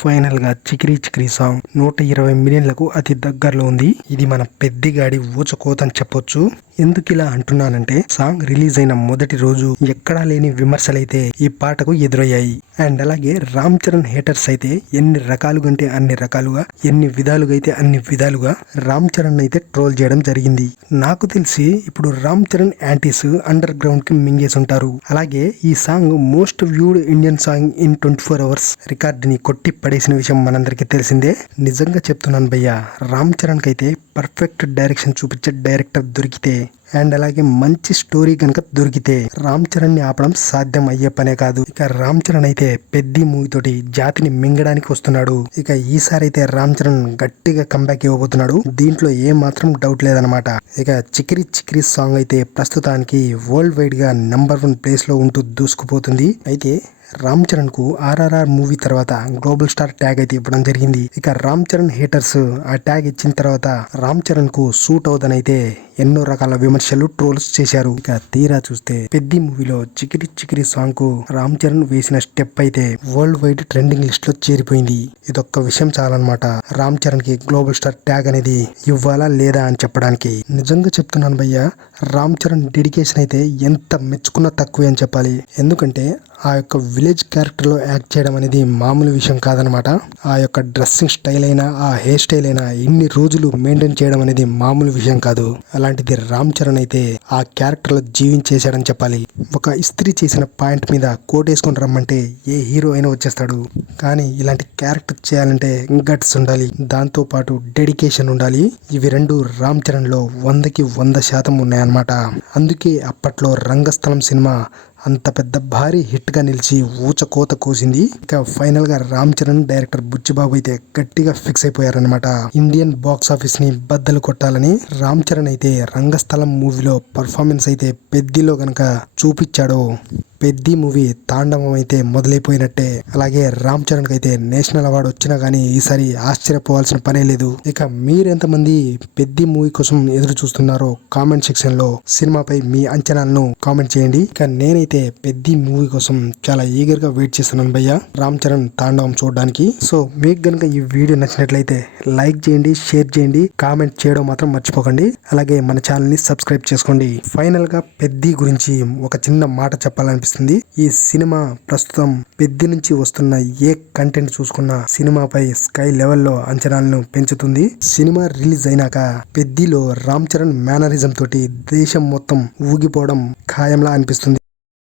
ఫైనల్గా చికిరి చికిరి సాంగ్ నూట ఇరవై మిలియన్లకు అతి దగ్గరలో ఉంది. ఇది మన పెద్దిగాడి ఊచకోతని చెప్పొచ్చు. ఎందుకు ఇలా అంటున్నానంటే సాంగ్ రిలీజ్ అయిన మొదటి రోజు ఎక్కడా లేని విమర్శలైతే ఈ పాటకు ఎదురయ్యాయి. అండ్ అలాగే రామ్ చరణ్ హేటర్స్ అయితే ఎన్ని రకాలుగా అంటే అన్ని రకాలుగా ఎన్ని విధాలుగా అయితే అన్ని విధాలుగా రామ్ చరణ్ అయితే ట్రోల్ చేయడం జరిగింది. నాకు తెలిసి ఇప్పుడు రామ్ చరణ్ యాంటీస్ అండర్ గ్రౌండ్కి మింగేసి ఉంటారు అలాగే ఈ song most viewed Indian song in twenty four hours రికార్డుని కొట్టి పడేసిన విషయం మనందరికీ తెలిసిందే. నిజంగా చెప్తున్నాను భయ్య రామ్ చరణ్ కైతే పర్ఫెక్ట్ డైరెక్షన్ చూపించే డైరెక్టర్ దొరికితే అండ్ అలాగే మంచి స్టోరీ కనుక దొరికితే రామ్ చరణ్ని ఆపడం సాధ్యం అయ్యే పనే కాదు. ఇక రామ్ చరణ్ అయితే పెద్ద మూవీ తోటి జాతిని మింగడానికి వస్తున్నాడు. ఇక ఈసారి అయితే రామ్ చరణ్ గట్టిగా కంబ్యాక్ ఇవ్వబోతున్నాడు. దీంట్లో ఏ మాత్రం డౌట్ లేదనమాట ఇక చికిరి చికిరి సాంగ్ అయితే ప్రస్తుతానికి వరల్డ్ వైడ్గా నంబర్ వన్ ప్లేస్లో ఉంటూ దూసుకుపోతుంది. అయితే రామ్ చరణ్కు ఆర్ఆర్ఆర్ మూవీ తర్వాత గ్లోబల్ స్టార్ ట్యాగ్ అయితే ఇవ్వడం జరిగింది. ఇక రామ్ చరణ్ హేటర్స్ ఆ ట్యాగ్ ఇచ్చిన తర్వాత రామ్ చరణ్కు సూట్ అవుదని ఎన్నో రకాల విమర్శలు ట్రోల్స్ చేశారు. ఇక తీరా చూస్తే పెద్ది మూవీలో చికిరి చికిరి సాంగ్కు రామ్ చరణ్ వేసిన స్టెప్ అయితే వరల్డ్ వైడ్ ట్రెండింగ్ లిస్ట్లో చేరిపోయింది. ఇదొక్క విషయం చాలన్నమాట. రామ్ చరణ్కి గ్లోబల్ స్టార్ ట్యాగ్ అనేది ఇవ్వాలా లేదా అని చెప్పడానికి. నిజంగా చెప్తున్నాను భయ్య రామ్ చరణ్ డెడికేషన్ అయితే ఎంత మెచ్చుకున్నా తక్కువే అని చెప్పాలి. ఎందుకంటే ఆ యొక్క విలేజ్ క్యారెక్టర్లో యాక్ట్ చేయడం అనేది మామూలు విషయం కాదనమాట ఆ యొక్క డ్రెస్సింగ్ స్టైల్ అయినా ఆ హెయిర్ స్టైల్ అయినా ఇన్ని రోజులు మెయింటైన్ చేయడం అనేది మామూలు విషయం కాదు. అలా అలాంటిది రామ్ చరణ్ అయితే ఆ క్యారెక్టర్లో జీవించేశాడని చెప్పాలి. ఒక ఇస్త్రీ చేసిన పాయింట్ మీద కోట్ వేసుకొని రమ్మంటే ఏ హీరో అయినా వచ్చేస్తాడు. కానీ ఇలాంటి క్యారెక్టర్ చేయాలంటే గట్స్ ఉండాలి. దాంతో పాటు డెడికేషన్ ఉండాలి. ఇవి రెండు రామ్ చరణ్లో వందకి వంద శాతం ఉన్నాయన్నమాట. అందుకే అప్పట్లో రంగస్థలం సినిమా అంత పెద్ద భారీ హిట్గా నిలిచి ఊచకోత కోసింది. ఇంకా ఫైనల్గా రామ్ చరణ్ డైరెక్టర్ బుచ్చిబాబు అయితే గట్టిగా ఫిక్స్ అయిపోయారనమాట ఇండియన్ బాక్స్ ఆఫీస్ని బద్దలు కొట్టాలని రామ్ చరణ్ అయితే రంగస్థలం మూవీలో పర్ఫార్మెన్స్ అయితే పెద్దిలో గనక చూపించాడో. పెద్ది మూవీ తాండవం అయితే మొదలైపోయినట్టే. అలాగే రామ్ చరణ్కి అయితే నేషనల్ అవార్డు వచ్చినా గానీ ఈసారి ఆశ్చర్యపోవాల్సిన పనే లేదు. ఇక మీరెంతమంది పెద్ది మూవీ కోసం ఎదురు చూస్తున్నారో కామెంట్ సెక్షన్లో సినిమాపై మీ అంచనాలను కామెంట్ చేయండి. ఇక నేనైతే పెద్ది మూవీ కోసం చాలా ఈగర్గా వెయిట్ చేస్తున్నాను భయ్య. రామ్ చరణ్ తాండవం చూడడానికి. సో మీకు గనుక ఈ వీడియో నచ్చినట్లయితే లైక్ చేయండి షేర్ చేయండి కామెంట్ చేయడం మాత్రం మర్చిపోకండి. అలాగే మన ఛానల్ని సబ్స్క్రైబ్ చేసుకోండి. ఫైనల్గా పెద్ది గురించి ఒక చిన్న మాట చెప్పాలనిపిస్తుంది. ఈ సినిమా ప్రస్తుతం పెద్ది నుంచి వస్తున్న ఏ కంటెంట్ చూసుకున్న సినిమాపై స్కై లెవెల్లో అంచనాలను పెంచుతుంది. సినిమా రిలీజ్ అయినాక పెద్దిలో రామ్ చరణ్ మేనరిజం తోటి దేశం మొత్తం ఊగిపోవడం ఖాయంలా అనిపిస్తుంది.